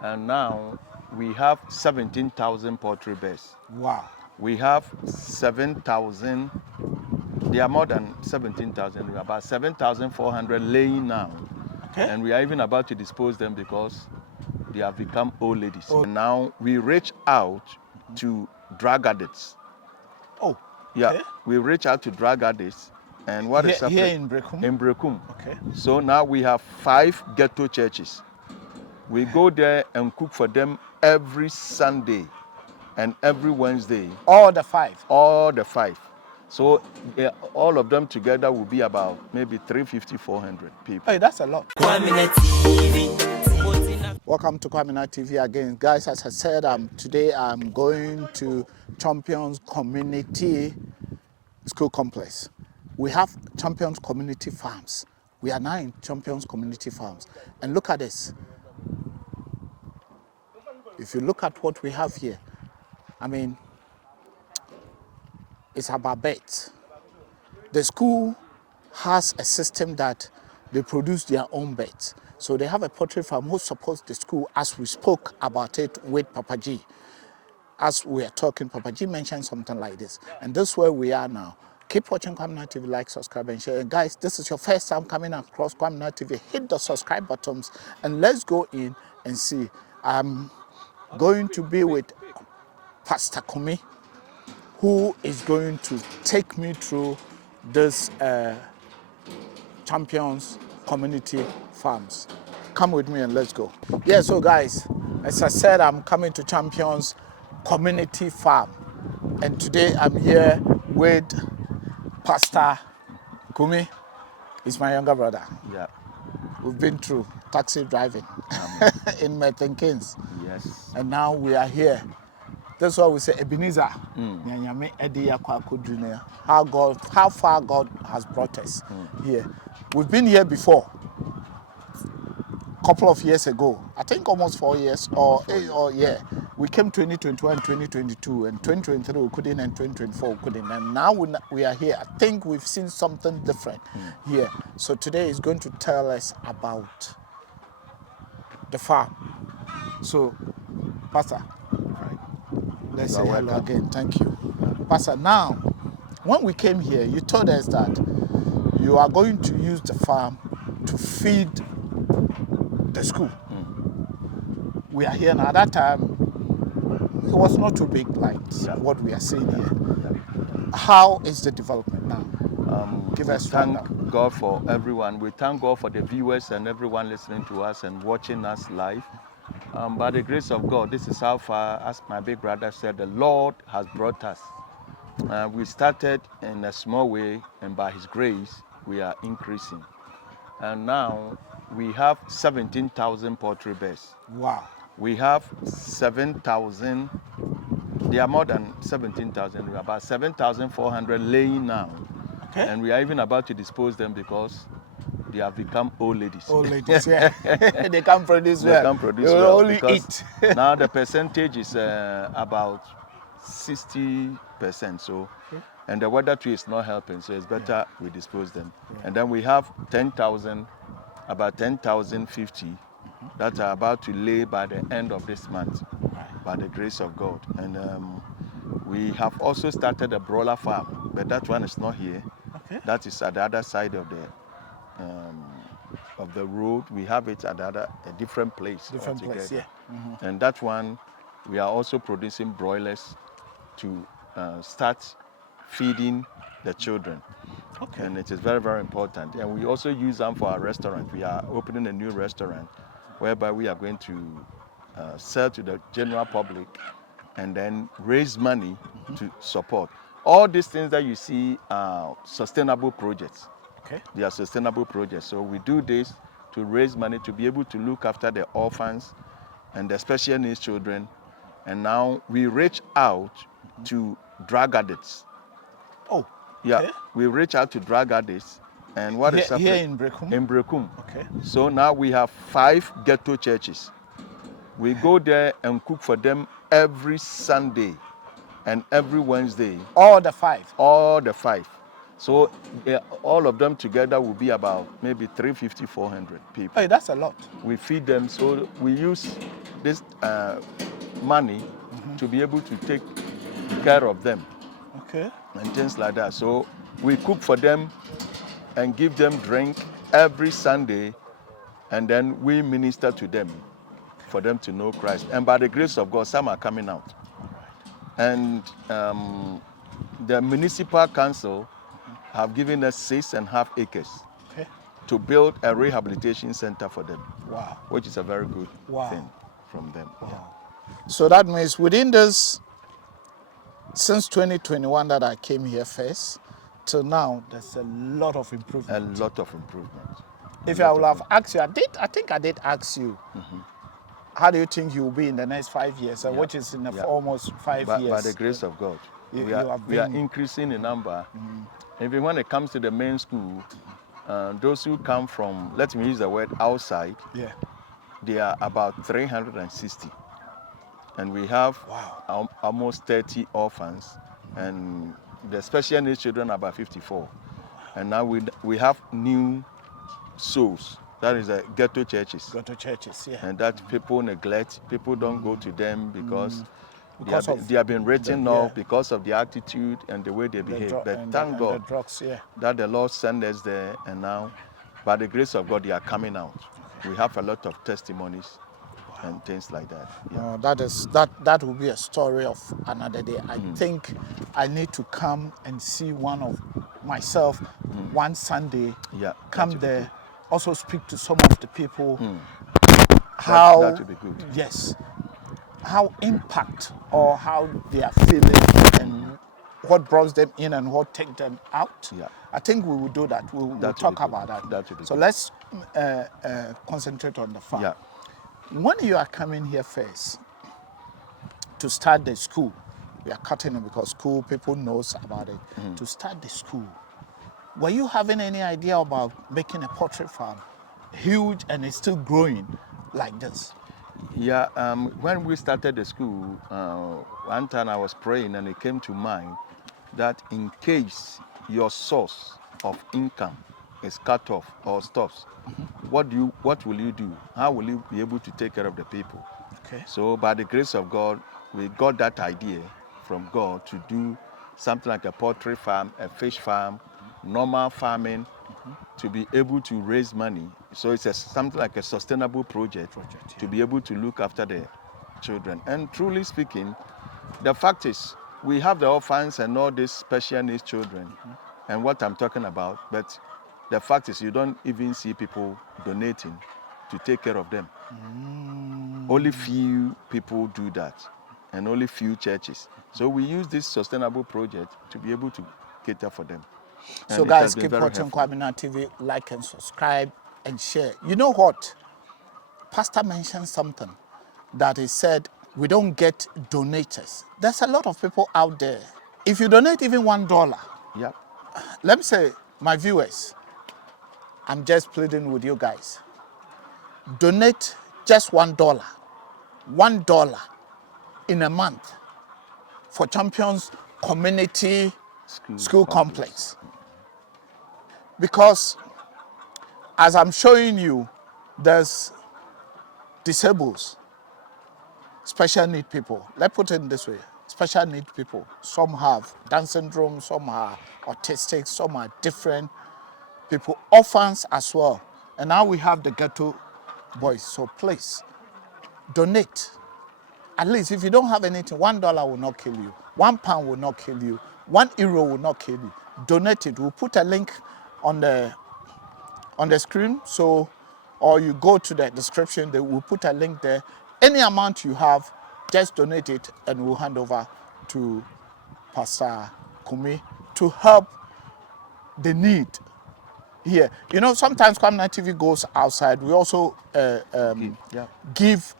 And now we have 17,000 poultry birds. Wow. We have 7,000, they are more than 17,000, about 7,400 laying now. Okay. And we are even about to dispose them because they have become old ladies. Oh. And now we reach out to drug addicts. Oh. Yeah, okay. we reach out to drug addicts. And what is happening? Here in Berekum? In Berekum. Okay. So now we have 5 ghetto churches. We go there and cook for them every Sunday and every Wednesday. All the 5? All the 5. So all of them together will be about maybe 350, 400 people. Hey, that's a lot. Welcome to Kwamina TV again. Guys, as I said, today I'm going to Champions Community School Complex. We have Champions Community Farms. We are now in Champions Community Farms. And look at this. If you look at what we have here, I mean, it's about birds. The school has a system that they produce their own birds. So they have a poultry farm who supports the school, as we spoke about it with Papa G. As we are talking, Papa G mentioned something like this. And this is where we are now. Keep watching Kwamina TV, like, subscribe, and share. And guys, this is your first time coming across Kwamina TV. Hit the subscribe buttons and let's go in and see. I'm going to be with Pastor Kumi, who is going to take me through this Champions Community Farms. Come with me and let's go. Yeah, so guys, as I said, I'm coming to Champions Community Farm. And today I'm here with Pastor Kumi. He's my younger brother. Yeah. We've been through taxi driving in Milton Keynes. Yes. And now we are here. That's why we say Ebenezer. How far God has brought us here. We've been here before. A couple of years ago. I think almost 4 years yeah. We came 2021, 2022, and 2023 we couldn't, and 2024 we couldn't. And now we are here. I think we've seen something different here. So today is going to tell us about the farm. So, Pastor, let's say hello again. Thank you. Pastor, now, when we came here, you told us that you are going to use the farm to feed the school. We are here now. At that time, it was not too big like what we are seeing here. How is the development now? Give us thank God for everyone. We thank God for the viewers and everyone listening to us and watching us live. By the grace of God, this is how far, as my big brother said, the Lord has brought us. We started in a small way, and by His grace, we are increasing. And now we have 17,000 poultry birds. Wow. We have 7,000, they are more than 17,000, about 7,400 laying now. Okay. And we are even about to dispose them because they have become old ladies. Old ladies, yeah. They can't produce well. They can't produce they will well. only eat. Now the percentage is about 60%. So, and the weather too is not helping. So it's better we dispose them. Yeah. And then we have 10,000, about 10,050 that are about to lay by the end of this month, by the grace of God. And we have also started a broiler farm, but that one is not here. Okay. That is at the other side of the road. We have it at a different place. Different place, yeah. And that one, we are also producing broilers to start feeding the children. Okay. And it is very, very important. And we also use them for our restaurant. We are opening a new restaurant whereby we are going to sell to the general public and then raise money to support. All these things that you see are sustainable projects. Okay. They are sustainable projects. So we do this to raise money to be able to look after the orphans and the special needs children. And now we reach out to drug addicts. Oh, yeah. Okay. We reach out to drug addicts. And what is happening? Here in Berekum? In Berekum. Okay. So now we have 5 ghetto churches. We go there and cook for them every Sunday and every Wednesday. All the 5? All the 5. So all of them together will be about maybe 350, 400 people. Hey, that's a lot. We feed them, so we use this money to be able to take care of them Okay. and things like that. So we cook for them and give them drink every Sunday, and then we minister to them for them to know Christ. And by the grace of God, some are coming out. And the municipal council have given us 6.5 acres Okay. to build a rehabilitation center for them. Wow. Which is a very good Wow. thing from them. Yeah. So that means within this, since 2021 that I came here first, till now, there's a lot of A improvement. lot of improvement. If I would have asked you, I think I did ask you, how do you think you will be in the next 5 years, Yeah. which is in the Yeah. almost 5 years? By the grace of God, you we are have increasing in number. Even when it comes to the main school, those who come from, let me use the word outside, Yeah. they are about 360. And we have Wow. almost 30 orphans, and the special needs children about 54. And now we have new souls, that is the ghetto churches. Go to churches, yeah. And that people neglect, people don't go to them because Because they have been written the- off yeah. because of the attitude and the way they behave. But thank God the drugs, yeah. that the Lord sent us there, and now, by the grace of God, they are coming out. We have a lot of testimonies and things like that. Yeah. That will be a story of another day. I think I need to come and see one of myself one Sunday. Yeah, Come that would be there, good. also speak to some of the people. How that would be good. Yes, how impact or how they are feeling and what brought them in and what take them out. Yeah. I think we will do that. We'll That would talk be good. about that. That would be So good. let's concentrate on the farm. Yeah. When you are coming here first to start the school, we are cutting it because school people knows about it. To start the school, were you having any idea about making a poultry farm huge and it's still growing like this? Yeah, when we started the school, one time I was praying and it came to mind that in case your source of income is cut off or stops, what will you do? How will you be able to take care of the people? Okay. So by the grace of God, we got that idea from God to do something like a poultry farm, a fish farm, normal farming, to be able to raise money. So it's something like a sustainable project to be able to look after the children. And truly speaking, the fact is, we have the orphans and all these special needs children, and what I'm talking about, but the fact is you don't even see people donating to take care of them. Only few people do that, and only few churches. So we use this sustainable project to be able to cater for them. So And it has guys, been keep very watching helpful. Kwamina TV, like and subscribe and share. You know what? Pastor mentioned something that he said we don't get donators. There's a lot of people out there. If you donate even $1, Yeah. let me say, my viewers, I'm just pleading with you guys. Donate just $1. $1 in a month for Champions Community School Complex. Because as I'm showing you, there's disabled, special need people. Let's put it this way. Special need people. Some have Down syndrome, some are autistic, some are different people. Orphans as well. And now we have the ghetto boys. So please, donate. At least if you don't have anything, $1 will not kill you. £1 will not kill you. €1 will not kill you. Donate it. We'll put a link on the screen. So, or you go to the description, they will put a link there. Any amount you have, just donate it and we'll hand over to Pastor Kumi to help the need here. You know, sometimes Kwamina TV goes outside. We also give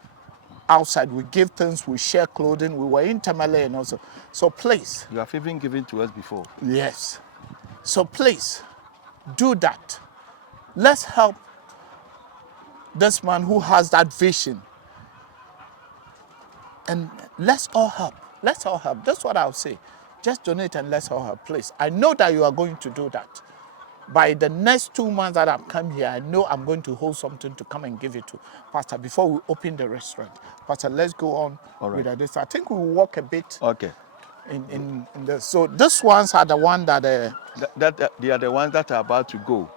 outside. We give things, we share clothing. We were in Tamale and also. So please. You have even given to us before. Yes. So please, do that. Let's help this man who has that vision. And let's all help. Let's all help. That's what I'll say. Just donate and let's all help, please. I know that you are going to do that. by the next 2 months that I'm come here, I know I'm going to hold something to come and give it to Pastor before we open the restaurant. Pastor, let's go on All right. with this. I think we will walk a bit Okay. in this. So these ones are the one that They are the ones that are about to go.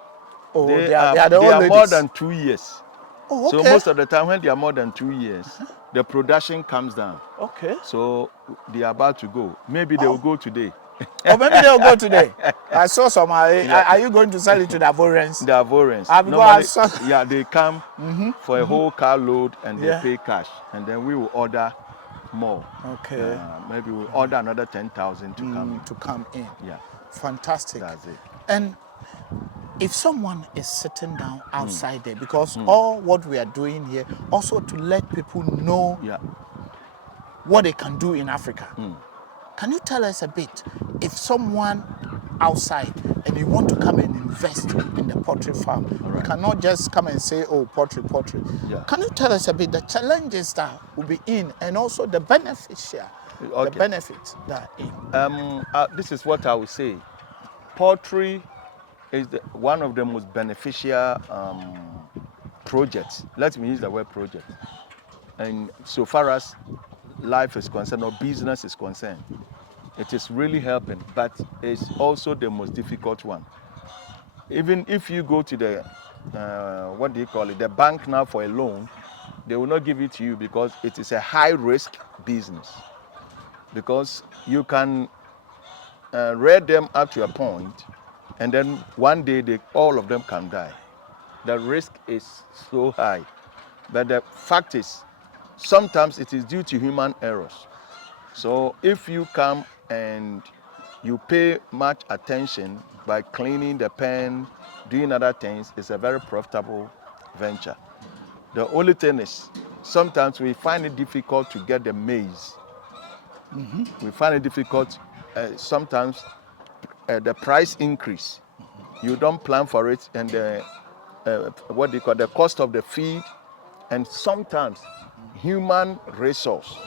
oh They they are the they old are ladies. more than 2 years. Oh, okay. So most of the time when they are more than 2 years, the production comes down. Okay. So they are about to go. Maybe they will go today. Or maybe they'll go today. I saw some. Are you going to sell it to the Ivorians? The Ivorians. Normally, yeah, they come for a whole carload and they Yeah. pay cash. And then we will order more. Okay. Maybe we'll order another 10,000 to come. To come in. Yeah, Fantastic. that's it. And if someone is sitting down outside there, because all what we are doing here, also to let people know Yeah. what they can do in Africa. Can you tell us a bit, if someone outside and you want to come and invest in the poultry farm, you cannot just come and say, oh, poultry. Yeah. Can you tell us a bit the challenges that will be in and also the benefits here, the benefits that are in? This is what I would say. Poultry is one of the most beneficial projects. Let me use the word project. And so far as life is concerned or business is concerned, it is really helping, but it's also the most difficult one. Even if you go to the, what do you call it, the bank now for a loan, they will not give it to you because it is a high risk business. Because you can rear them up to a point, and then one day all of them can die. The risk is so high. But the fact is, sometimes it is due to human errors. So if you come and you pay much attention by cleaning the pen, doing other things, it's a very profitable venture. The only thing is, sometimes we find it difficult to get the maize. We find it difficult, sometimes the price increase. You don't plan for it, and the cost of the feed, and sometimes human resource.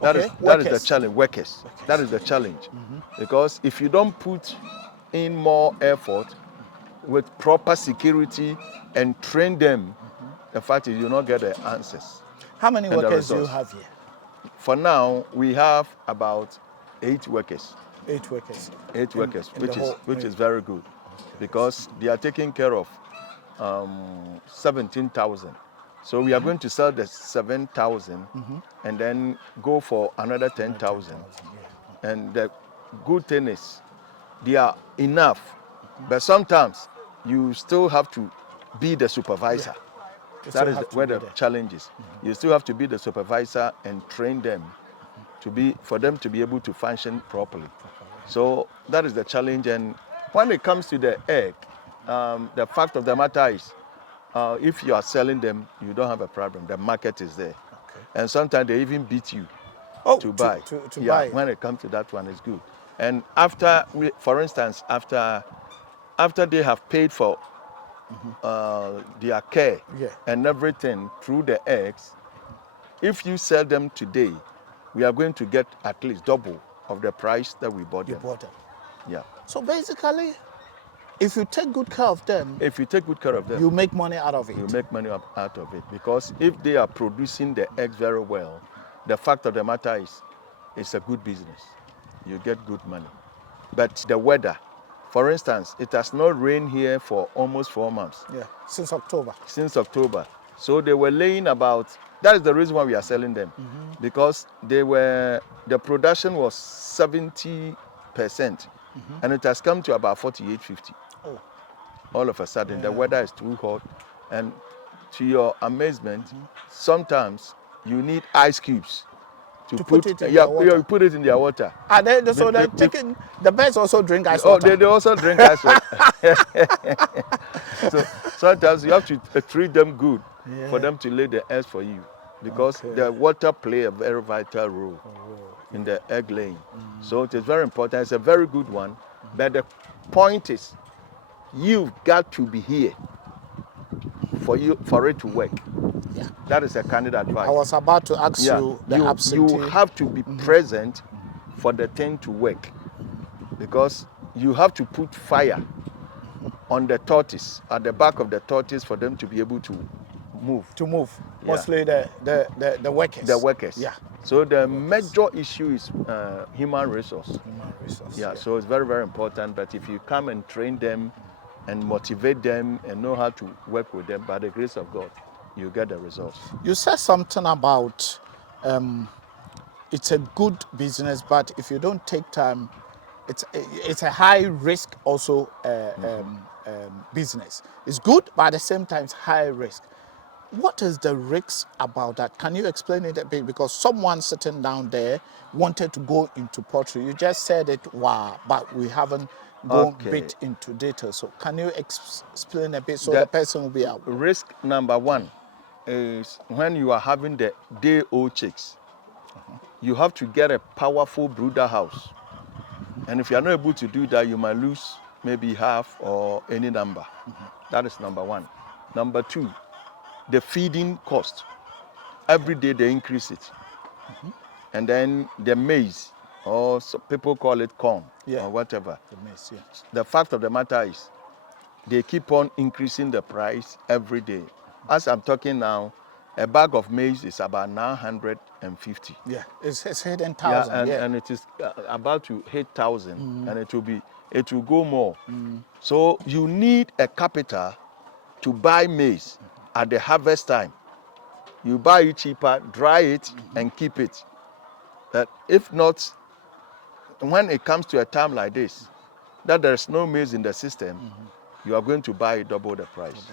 That is the challenge. Workers. That is the challenge. Because if you don't put in more effort with proper security and train them, the fact is you not get the answers. How many workers do you have here? For now, we have about 8 workers. 8 workers. 8 workers, which is very good, because they are taking care of 17,000. So we are going to sell the 7,000 and then go for another 10,000. And the good thing is they are enough, but sometimes you still have to be the supervisor. That is where the challenge is. You still have to be the supervisor and train them for them to be able to function properly. So that is the challenge. And when it comes to the egg, the fact of the matter is, if you are selling them, you don't have a problem. The market is there. Okay. And sometimes they even beat you to buy. To buy. When it comes to that one, it's good. And for instance, after they have paid for their care and everything through the eggs, if you sell them today, we are going to get at least double of the price that we bought them. You bought them. Yeah. So basically, if you take good care of them, you make money out of it. You make money out of it, because if they are producing the eggs very well, the fact of the matter is, it's a good business. You get good money. But the weather, for instance, it has not rained here for almost 4 months. Yeah, since October. So they were laying about. That is the reason why we are selling them, because the production was 70%, and it has come to about 48, 50. Oh. All of a sudden, the weather is too hot, and to your amazement, sometimes you need ice cubes to put it in their water. You put it in their water. So they're taking, the birds also drink ice water. Oh, they also drink ice water. So sometimes you have to treat them good for them to lay the eggs for you, because the water play a very vital role in the egg laying. So it is very important. It's a very good one. But the point is, you've got to be here for it to work. Yeah. That is a candid advice. I was about to ask you the absentee. You have to be present for the thing to work, because you have to put fire on the tortoise, at the back of the tortoise, for them to be able to move. Yeah. Mostly the workers. The workers. Yeah. So the major issue is human resource. Human resource. Yeah, so it's very, very important. But if you come and train them and motivate them and know how to work with them, by the grace of God, you get the results. You said something about it's a good business, but if you don't take time, it's a high risk also business. It's good, but at the same time, it's high risk. What is the risk about that? Can you explain it a bit? Because someone sitting down there wanted to go into poultry. You just said it, wow, but we haven't gone Okay. bit into data. So can you explain a bit so the person will be out? Risk number one is when you are having the day-old chicks, you have to get a powerful brooder house. And if you are not able to do that, you might lose maybe half or any number. That is number one. Number two, the feeding cost. Every day they increase it. And then the maize, or so people call it corn, or whatever. The maize, yeah. The fact of the matter is, they keep on increasing the price every day. As I'm talking now, a bag of maize is about 950. Yeah, it's hitting 1,000. And it is about to hit 1,000, and it will go more. So you need a capital to buy maize at the harvest time. You buy it cheaper, dry it, and keep it. But if not, when it comes to a time like this, that there's no maize in the system, you are going to buy double the price.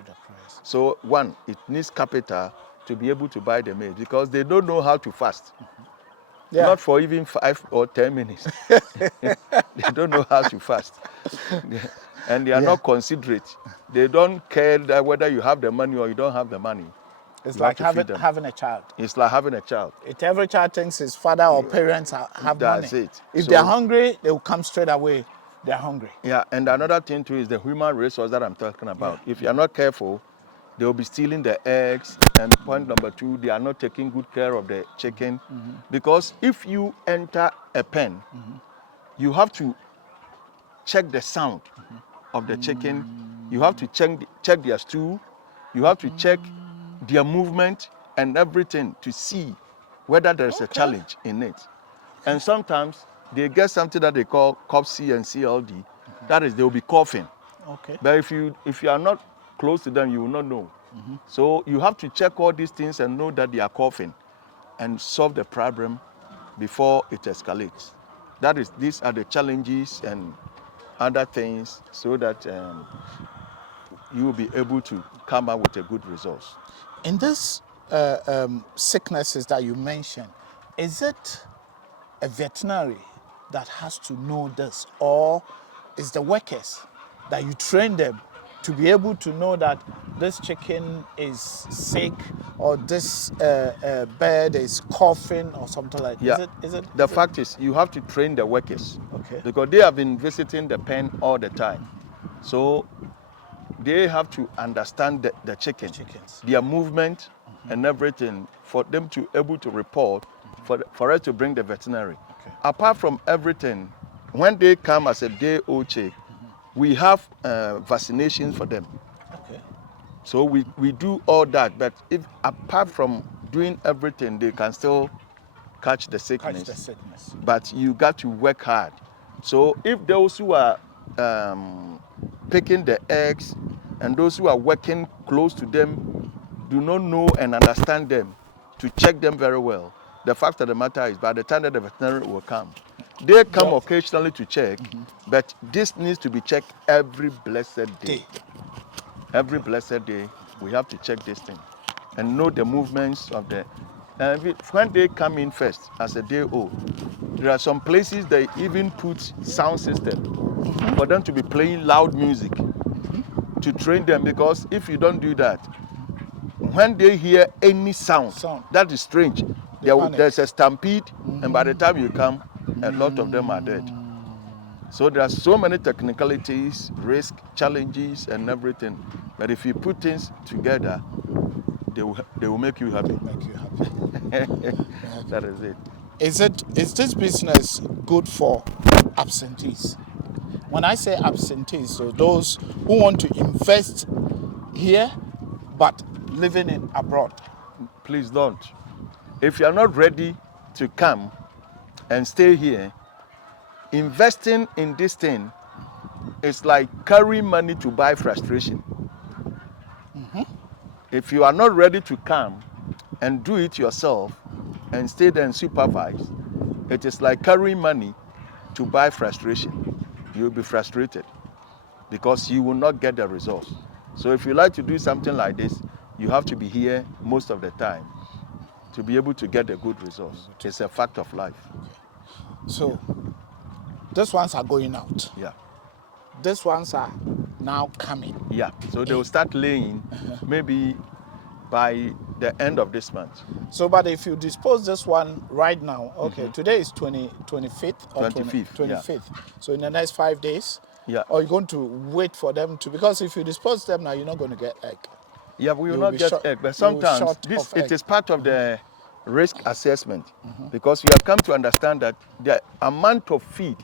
So one, it needs capital to be able to buy the maize, because they don't know how to fast. Not for even 5 or 10 minutes. They don't know how to fast. And they are not considerate. They don't care that whether you have the money or you don't have the money. It's You like have to feed having a child. It's like having a child. If every child thinks his father or parents have That's money. it. If So- they're hungry, they will come straight away. They're hungry. Yeah, and another thing too is the human resource that I'm talking about. If you are not careful, they will be stealing the eggs. And point number two, they are not taking good care of the chicken. Because if you enter a pen, you have to check the sound of the chicken. You have to check their stool. You have to check their movement and everything to see whether there's a challenge in it. And sometimes they get something that they call COPC and CLD. That is, they will be coughing. Okay. But if you are not close to them, you will not know. So you have to check all these things and know that they are coughing and solve the problem before it escalates. That is, these are the challenges and other things so that you will be able to come up with a good result. In this sicknesses that you mentioned, is it a veterinary that has to know this, or is the workers that you train them to be able to know that this chicken is sick or this bird is coughing or something like that? Yeah. Is it The fact is, you have to train the workers. Okay. Because they have been visiting the pen all the time. So they have to understand the chickens, their movement and everything, for them to able to report, for us to bring the veterinary. Okay. Apart from everything, when they come as a day-old chick, we have vaccinations for them. Okay. So we do all that, but if apart from doing everything, they can still catch the sickness. But you got to work hard. So if those who are picking the eggs and those who are working close to them do not know and understand them, to check them very well, the fact of the matter is, by the time that the veterinarian will come, they come occasionally to check, but this needs to be checked every blessed day. Every blessed day, we have to check this thing and know the movements of the. When they come in first as a day old, there are some places they even put sound system for them to be playing loud music to train them, because if you don't do that, when they hear any sound that is strange, there's a stampede, and by the time you come, a lot of them are dead. So there are so many technicalities, risk, challenges, and everything. But if you put things together, they will make you happy. That is it. Is this business good for absentees? when I say absentees, so those who want to invest here but living in abroad. Please don't. If you are not ready to come and stay here, investing in this thing is like carrying money to buy frustration. If you are not ready to come and do it yourself and stay there and supervise, it is like carrying money to buy frustration. You will be frustrated because you will not get the results. So if you like to do something like this, you have to be here most of the time to be able to get the good results. It's a fact of life. So these ones are going out. Yeah. These ones are now coming. Yeah. So they will start laying maybe by the end of this month. So, but if you dispose this one right now, okay, today is 25th or 25th, 25th. yeah. So in the next 5 days, Yeah. or you're going to wait for them to, because if you dispose them now, you're not going to get egg. Yeah, we will You will not be get short- egg, but you will sometimes short this of it egg. is part of the risk assessment because we have come to understand that the amount of feed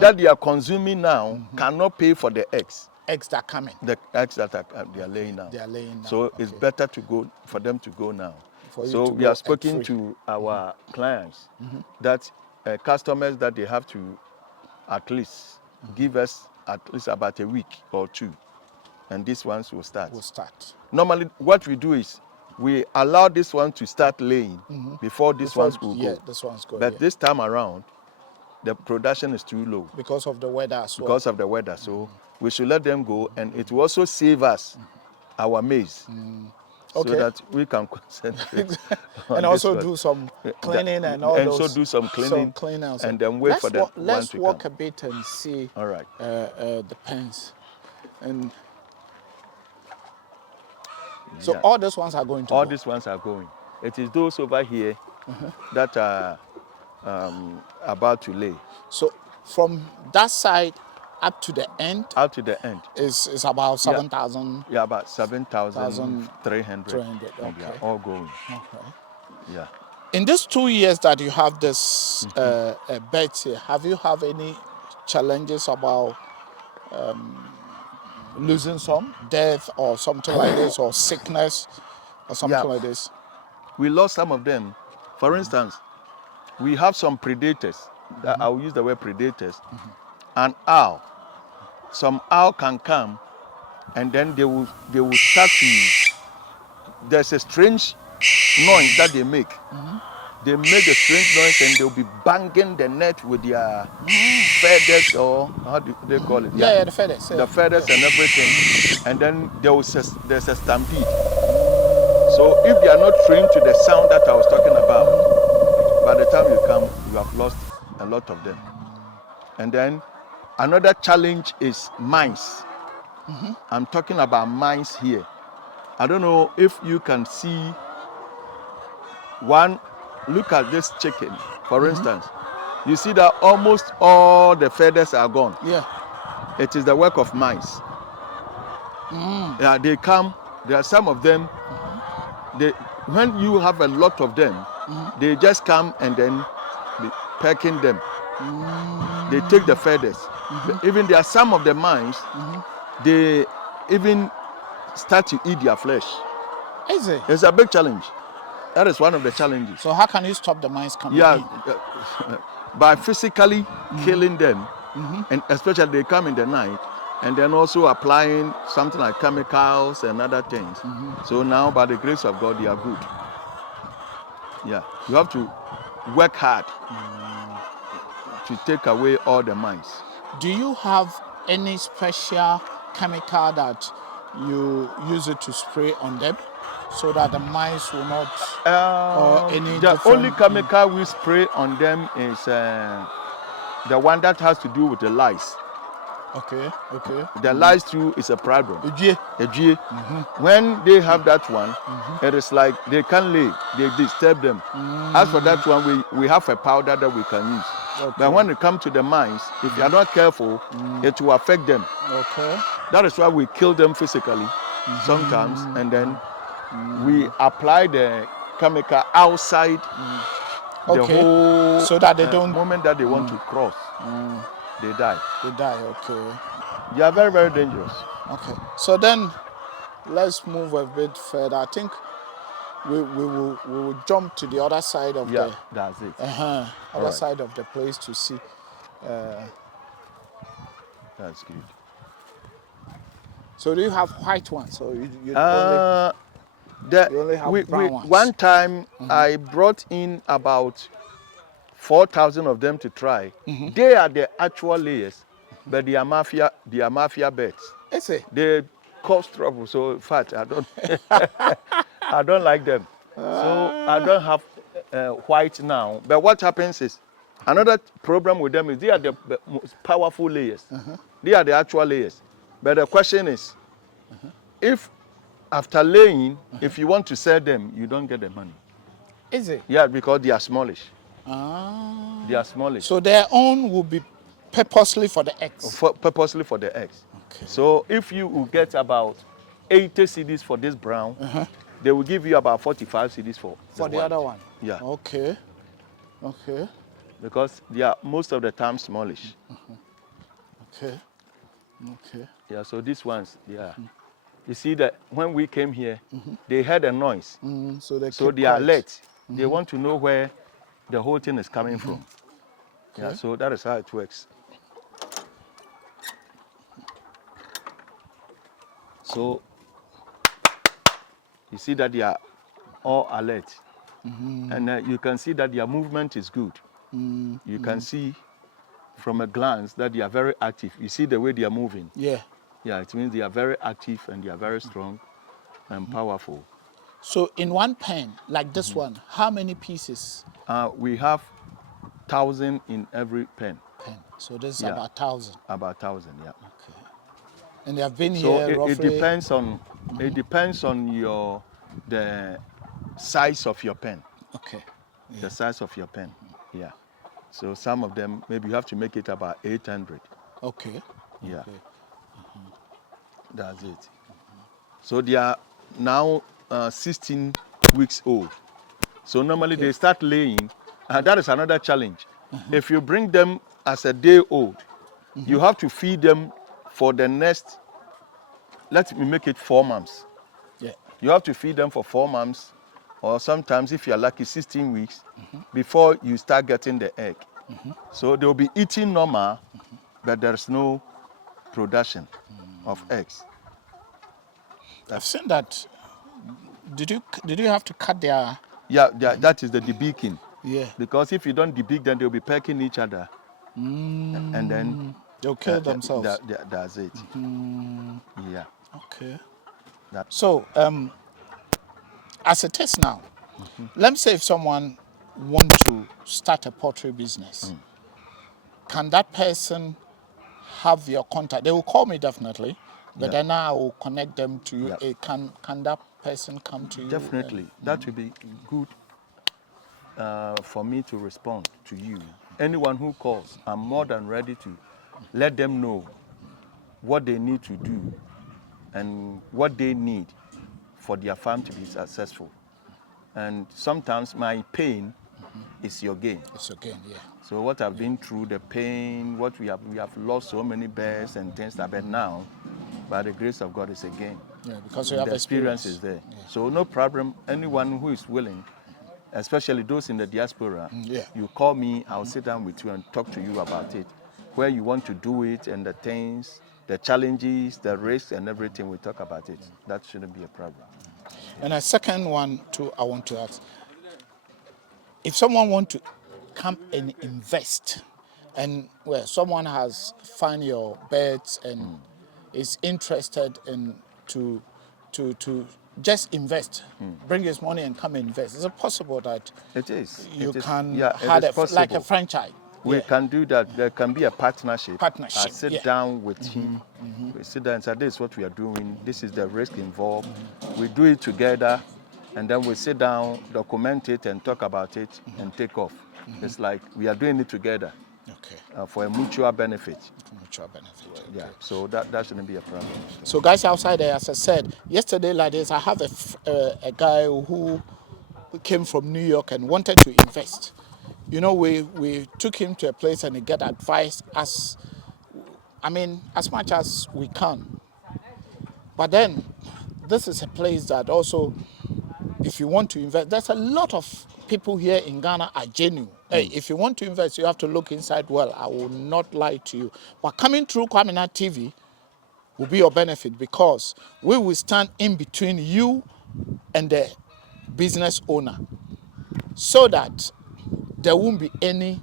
that they are consuming now cannot pay for the eggs. Eggs that are coming. The eggs that are, they are laying now. They are laying now. So it's Okay. better to go for them to go now. For you So to we go are speaking egg-free. to our clients that customers that they have to at least give us at least about a week or two, and these ones will start. We'll start. Normally, what we do is we allow this one to start laying before these ones will Yeah, go. this one's go. But Yeah. this time around, the production is too low Because of the weather as well. because of the weather. So we should let them go, and it will also save us our maize, so Okay. that we can concentrate. on And this also one. do some cleaning and all and those. so do some cleaning, also. and then wait for the one Let's to walk come. a bit and see. All right. The pens, and so Yeah. all these ones are going to All go. these ones are going. It is those over here that are about to lay. So from that side up to the end Out to the end. is about 7,000. Yeah, about 7,300. 300, And they are okay. all going. Okay. Yeah. In these 2 years that you have this beds here, have you have any challenges about losing some, death or something like this, or sickness or something Yeah. like this? We lost some of them. For instance, we have some predators. I will use the word predators. An owl. Some owl can come, and then they will start to. There's a strange noise that they make. They make a strange noise, and they'll be banging the net with their feathers, or how do they call it? Yeah, the feathers. The feathers and everything, and then there's a stampede. So if they are not trained to the sound that I was talking about, by the time you come, you have lost a lot of them. And then another challenge is mice. I'm talking about mice here. I don't know if you can see one. Look at this chicken, for instance. You see that almost all the feathers are gone. Yeah. It is the work of mice. Yeah, they come. There are some of them. When you have a lot of them, they just come and then be pecking them. They take the feathers. Even there are some of the mice. They even start to eat their flesh. Is it? It's a big challenge. That is one of the challenges. So how can you stop the mice coming Yeah, in? by physically killing them, and especially they come in the night, and then also applying something like chemicals and other things. So now, by the grace of God, they are good. Yeah, you have to work hard to take away all the mice. Do you have any special chemical that you use it to spray on them so that the mice will not, or any The different- only chemical we spray on them is the one that has to do with the lice. Okay. The lice too is a problem. Ujie. Ejie. When they have that one, it is like they can't lay, they disturb them. As for that one, we have a powder that we can use. Okay. But when it comes to the mice, if you are not careful, it will affect them. Okay. That is why we kill them physically sometimes, and then we apply the chemical outside the Okay. whole So that they don't- moment that they want to cross. they die. They die. Okay. They are very, very dangerous. Okay. So then, let's move a bit further. I think we will jump to the other side of Yeah, the that's it. other right. side of the place to see. That's good. So do you have white ones? So you only The, you only have we, brown ones? one time I brought in about 4,000 of them to try. They are the actual layers, but they are mafia birds. Is it? They cause trouble. So in fact, I don't I don't like them. So I don't have white now. But what happens is another problem with them is they are the most powerful layers. They are the actual layers. But the question is, if after laying, if you want to sell them, you don't get the money. Is it? Yeah, because they are smallish. Ah. They are smallish. So their own will be purposely for the eggs. Purposely for the eggs. Okay. So if you will get about 80 CDs for this brown, they will give you about 45 CDs for For the white. other one. Yeah. Okay. Okay. Because they are most of the time smallish. Okay. Okay. Yeah, so these ones, yeah. You see that when we came here, they heard a noise. So they So keep they are quiet. alert. They want to know where the whole thing is coming from. Yeah, Okay. so that is how it works. So you see that they are all alert. And you can see that their movement is good. You can see from a glance that they are very active. You see the way they are moving. Yeah. Yeah, it means they are very active and they are very strong and powerful. So in one pen, like this one, how many pieces? We have 1,000 in every pen. So this is Yeah. about 1,000. About 1,000, yeah. Okay. And they have been So here it roughly. depends on the size of your pen. Okay. The size of your pen. Yeah. So some of them maybe you have to make it about 800. Okay. Yeah. Okay. That's it. So they are now 16 weeks old. So normally they start laying, and that is another challenge. If you bring them as a day old, you have to feed them for the next, let me make it 4 months. Yeah. You have to feed them for 4 months, or sometimes if you're lucky, 16 weeks, before you start getting the egg. So they'll be eating normal, but there's no production of eggs. I've seen that. Did you have to cut their? Yeah, that is the debeaking. Yeah. Because if you don't debeak, then they'll be pecking each other. And then They'll kill themselves. That's it. Yeah. Okay. That- So as it is now, let me say if someone wants to start a poultry business, can that person have your contact? They will call me definitely, but then I will connect them to you. Yeah. Can that person come to you? Definitely. That will be good for me to respond to you. Anyone who calls, I'm more than ready to let them know what they need to do and what they need for their farm to be successful. And sometimes my pain is your gain. It's again, yeah. So what I've been through, the pain, what we have lost so many birds and things like that. But now, by the grace of God, it's a gain. Yeah, because you have The experience is there. So no problem. Anyone who is willing, especially those in the diaspora, you call me, I'll sit down with you and talk to you about it. Where you want to do it and the things, the challenges, the risks and everything, we talk about it. That shouldn't be a problem. And a second one too, I want to ask. If someone want to come and invest, and someone has found your birds and is interested in to just invest, bring his money and come and invest, is it possible that It is. you It is. can Yeah, have it is like a possible. franchise? We can do that. There can be a partnership. Partnership, I sit yeah. down with him. We sit down and say, this is what we are doing. This is the risk involved. We do it together. And then we sit down, document it, and talk about it, and take off. It's like we are doing it together Okay. for a mutual benefit. Mutual benefit. Yeah, so that shouldn't be a problem. So guys outside there, as I said, yesterday like this, I have a guy who came from New York and wanted to invest. You know, we took him to a place and he got advice as I mean, as much as we can. But then, this is a place that also, if you want to invest, there's a lot of people here in Ghana are genuine. Hey, if you want to invest, you have to look inside well. I will not lie to you. But coming through Kwamina TV will be your benefit, because we will stand in between you and the business owner, so that there won't be any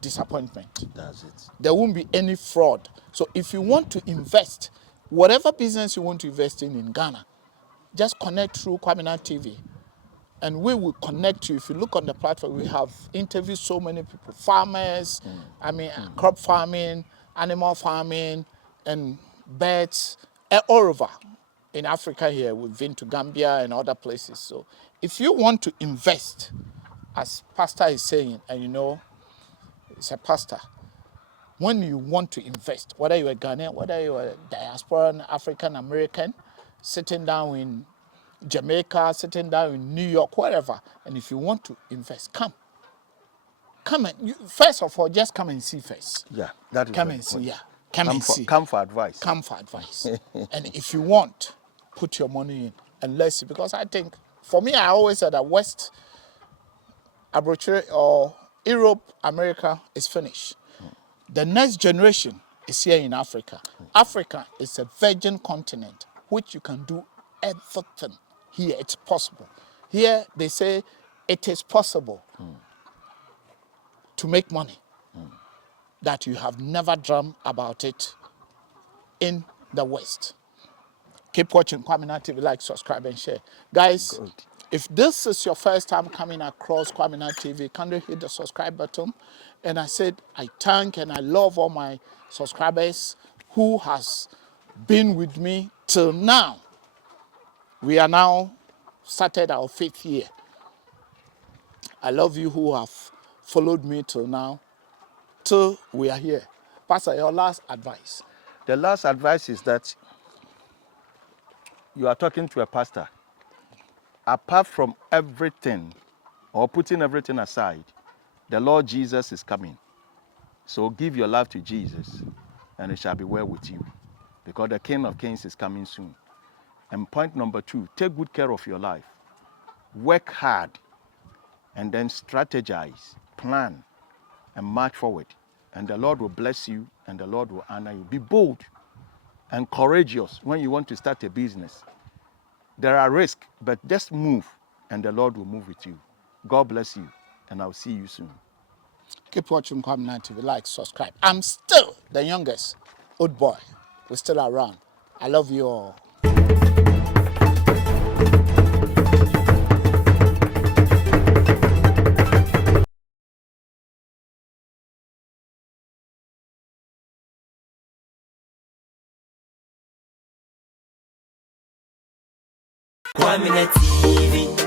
disappointment. That's it. There won't be any fraud. So if you want to invest, whatever business you want to invest in Ghana, just connect through Kwamina TV, and we will connect you. If you look on the platform, we have interviewed so many people, farmers, crop farming, animal farming, and birds, all over. In Africa here, we've been to Gambia and other places. So if you want to invest, as Pastor is saying, and you know, it's a pastor, when you want to invest, whether you're a Ghanaian, whether you're a diasporan, African American, sitting down in Jamaica, sitting down in New York, wherever, and if you want to invest, come and first of all, just come and see first. Yeah, that is Come very and see, important. yeah. Come and see. Come for advice. Come for advice. And if you want, put your money in and let's see. Because I think, for me, I always said that West Abrochire or Europe, America is finished. The next generation is here in Africa. Africa is a virgin continent, which you can do everything. Here, it's possible. Here, they say it is possible to make money that you have never dreamt about it in the West. Keep watching Kwamina TV, like, subscribe, and share. Guys, Good. if this is your first time coming across Kwamina TV, can you hit the subscribe button? And I said, I thank and I love all my subscribers who has been with me till now. We are now started our 5th year. I love you who have followed me till now, till we are here. Pastor, your last advice. The last advice is that you are talking to a pastor. Apart from everything, or putting everything aside, the Lord Jesus is coming. So give your life to Jesus, and it shall be well with you, because the King of Kings is coming soon. And point number 2, take good care of your life. Work hard, and then strategize, plan, and march forward. And the Lord will bless you, and the Lord will honor you. Be bold and courageous when you want to start a business. There are risks, but just move, and the Lord will move with you. God bless you, and I'll see you soon. Keep watching Kwamina TV, like, subscribe. I'm still the youngest old boy. We're still around. I love you all. Kwamina TV.